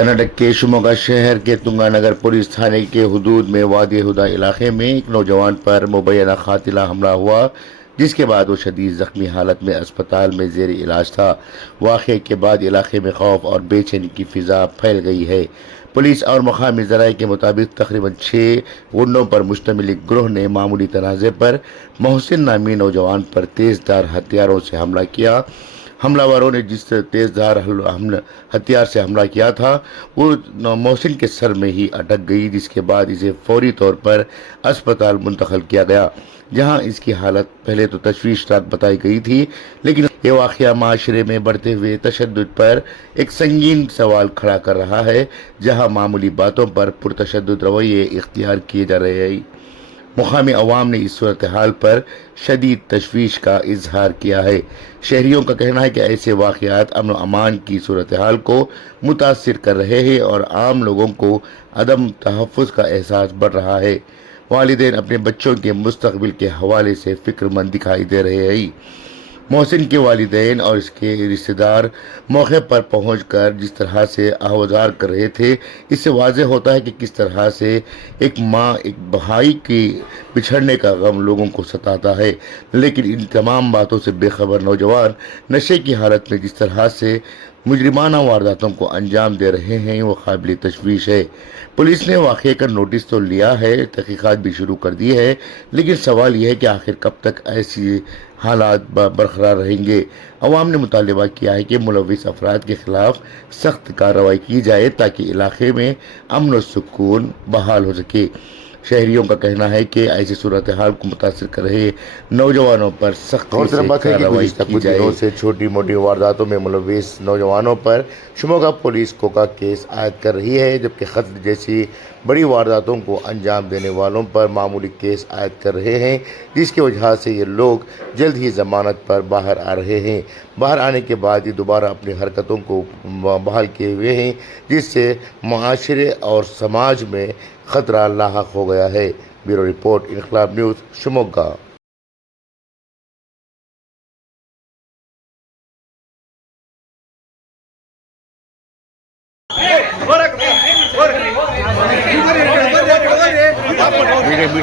कर्नाटक के शिमोगा शहर के तुंगानगर पुलिस थाने के हुदूद में वादी हुदा इलाके में एक नौजवान पर मुबैना कातिला हमला हुआ, जिसके बाद वो शदीद जख्मी हालत में अस्पताल में ज़ेर इलाज था। वाक़े के बाद इलाके में खौफ और बेचैनी की फ़िज़ा फैल गई है। पुलिस और मकामी ज़राए के मुताबिक तकरीबन 6 गुंडों पर मुश्तमिल एक ग्रोह ने मामूली तनाज़े पर मोहसिन नामी नौजवान पर तेज़धार हथियारों से हमला किया। हमलावरों ने जिस तेज़धार हथियार से हमला किया था वो मोहसिन के सर में ही अटक गई, जिसके बाद इसे फौरी तौर पर अस्पताल मुंतकिल किया गया, जहां इसकी हालत पहले तो तशवीशनाक बताई गई थी। लेकिन ये वाक़या माशरे में बढ़ते हुए तशद्दुद पर एक संगीन सवाल खड़ा कर रहा है, जहां मामूली बातों पर पुरतशद्दुद रवैये इख्तियार किए जा रहे हैं। मुकामी अवाम ने इस सूरत हाल पर शदीद तशवीश का इजहार किया है। शहरियों का कहना है कि ऐसे वाक़यात अमन अमान की सूरत हाल को मुतासिर कर रहे हैं और आम लोगों को अदम तहफ़्फ़ुज़ का एहसास बढ़ रहा है। वालिदैन अपने बच्चों के मुस्तक़बिल के हवाले से फ़िक्रमंद दिखाई दे रहे हैं। मोहसिन के वालिदैन और इसके रिश्तेदार मौके पर पहुंचकर जिस तरह से आवाज़ार कर रहे थे, इससे वाज़ेह होता है कि किस तरह से एक माँ एक भाई की बिछड़ने का गम लोगों को सताता है। लेकिन इन तमाम बातों से बेखबर नौजवान नशे की हालत में जिस तरह से मुजरिमाना वारदातों को अंजाम दे रहे हैं, वो काबिल तशवीश है। पुलिस ने वाक़े का नोटिस तो लिया है, तहक़ीक़ात भी शुरू कर दी है, लेकिन सवाल यह है कि आखिर कब तक ऐसी हालात बरकरार रहेंगे। अवाम ने मुतालबा किया है कि मुलव्विस अफराद के खिलाफ सख्त कार्रवाई की जाए ताकि इलाके में अमन और सुकून बहाल हो सके। शहरियों का कहना है कि ऐसी सूरत हाल को मुतासिर कर रहे नौजवानों पर सख्ती से कार्रवाई की जाए। से छोटी मोटी वारदातों में मुलव्विस नौजवानों पर शिमोगा पुलिस कोका केस आयद कर रही है, जबकि कत्ल जैसी बड़ी वारदातों को अंजाम देने वालों पर मामूली केस आयद कर रहे हैं, जिसकी वजह से ये लोग जल्द ही ज़मानत पर बाहर आ रहे हैं। बाहर आने के बाद ये दोबारा अपनी हरकतों को बहाल किए हुए हैं, जिससे माशरे और समाज में खतरा लाहक हो गया है। ब्यूरो रिपोर्ट, इनकलाब न्यूज़, शिमोगा। वीडियो